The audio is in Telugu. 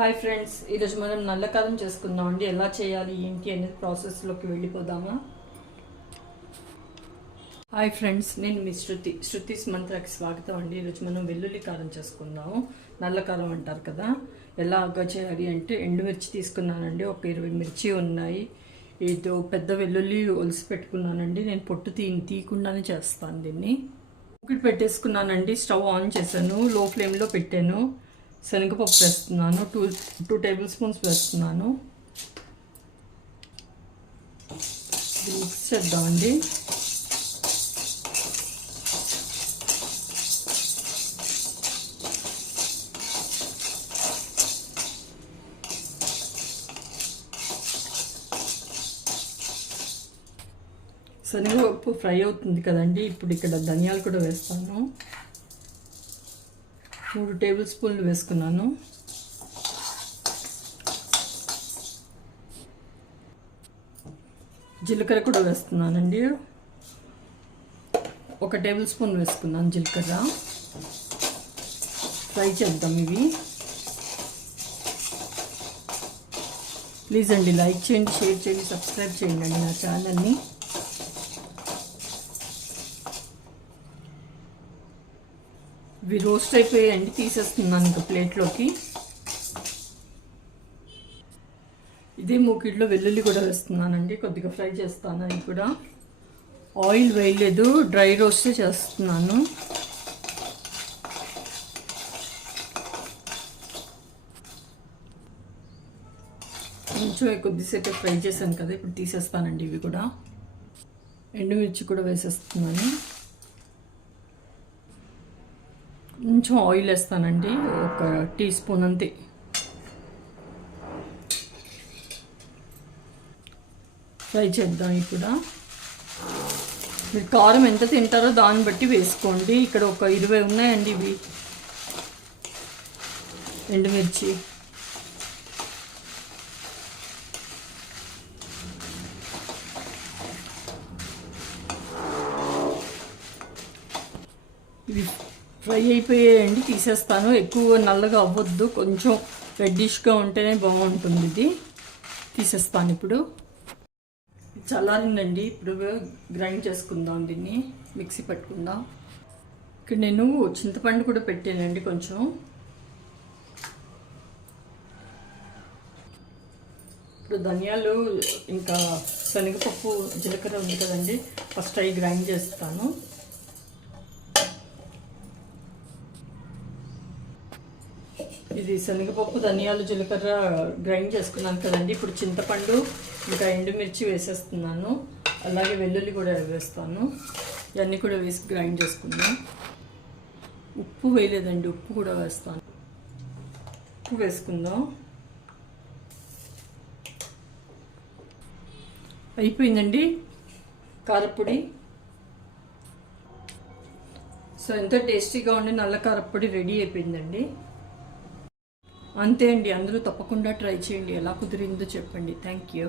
హాయ్ ఫ్రెండ్స్, ఈరోజు మనం నల్ల కారం చేసుకుందాం అండి. ఎలా చేయాలి ఏంటి అనేది ప్రాసెస్లోకి వెళ్ళిపోదామా? హాయ్ ఫ్రెండ్స్, నేను మీ శృతిస్ మంత్రాకి స్వాగతం అండి. ఈరోజు మనం వెల్లుల్లి కారం చేసుకుందాము. నల్ల కారం అంటారు కదా. ఎలాగా చేయాలి అంటే ఎండుమిర్చి తీసుకున్నానండి, ఒక 20 మిర్చి ఉన్నాయి. ఇది పెద్ద వెల్లుల్లి ఒలిసి పెట్టుకున్నానండి. నేను పొట్టు తీయకుండానే చేస్తాను దీన్ని. ఒకటి పెట్టేసుకున్నానండి. స్టవ్ ఆన్ చేశాను, లో ఫ్లేమ్లో పెట్టాను. శనగపప్పు వేస్తున్నాను, టూ టేబుల్ స్పూన్స్ వేస్తున్నాను. మిక్స్ చేద్దామండి. శనగపప్పు ఫ్రై అవుతుంది కదండి. ఇప్పుడు ఇక్కడ ధనియాలు కూడా వేస్తాను. 3 టేబుల్ స్పూన్లు వేసుకున్నాను. జీలకర్ర కూడా వేస్తున్నానండి. 1 టేబుల్ స్పూన్ వేసుకున్నాను జీలకర్ర. ఫ్రై చేద్దాం ఇవి. ప్లీజ్ అండి, లైక్ చేయండి, షేర్ చేయండి, సబ్స్క్రైబ్ చేయండి అండి నా ఛానల్ని. ఇవి రోస్ట్ అయిపోయాయండి, తీసేస్తున్నాను ఇంకా ప్లేట్లోకి. ఇదే మూకిట్లో వెల్లుల్లి కూడా వేస్తున్నానండి. కొద్దిగా ఫ్రై చేస్తాను. అది కూడా ఆయిల్ వేయలేదు, డ్రై రోస్టే చేస్తున్నాను. కొంచెం కొద్దిసేపు ఫ్రై చేశాను కదా, ఇప్పుడు తీసేస్తానండి. ఇవి కూడా ఎండుమిర్చి కూడా వేసేస్తున్నాను. కొంచెం ఆయిల్ వేస్తానండి, 1 టీ స్పూన్ అంతే. ఫ్రై చేద్దాం. ఇప్పుడు మీరు కారం ఎంత తింటారో దాన్ని బట్టి వేసుకోండి. ఇక్కడ ఒక 20 ఉన్నాయండి ఇవి ఎండుమిర్చి. ఇవి ఫ్రై అయిపోయాయండి, తీసేస్తాను. ఎక్కువ నల్లగా అవ్వద్దు, కొంచెం రెడ్డిష్గా ఉంటేనే బాగుంటుంది. ఇది తీసేస్తాను. ఇప్పుడు చల్లారిందండి. ఇప్పుడు గ్రైండ్ చేసుకుందాం, దీన్ని మిక్సీ పట్టుకుందాం. ఇక్కడ నేను చింతపండు కూడా పెట్టానండి కొంచెం. ఇప్పుడు ధనియాలు ఇంకా శనగపప్పు జీలకర్ర ఉంది కదండి, ఫస్ట్ అవి గ్రైండ్ చేస్తాను. ఇది శనగపప్పు, ధనియాలు, జీలకర్ర గ్రైండ్ చేసుకున్నాను కదండి. ఇప్పుడు చింతపండు ఇంకా ఎండుమిర్చి వేసేస్తున్నాను. అలాగే వెల్లుల్లి కూడా వేస్తాను. ఇవన్నీ కూడా వేసి గ్రైండ్ చేసుకుందాం. ఉప్పు వేయలేదండి, ఉప్పు కూడా వేస్తాను. ఉప్పు వేసుకుందాం. అయిపోయిందండి కారపొడి. సో ఎంతో టేస్టీగా ఉండి నల్ల కారపొడి రెడీ అయిపోయిందండి. అంతే అండి, అందరూ తప్పకుండా ట్రై చేయండి. ఎలా కుదిరిందో చెప్పండి. Thank you.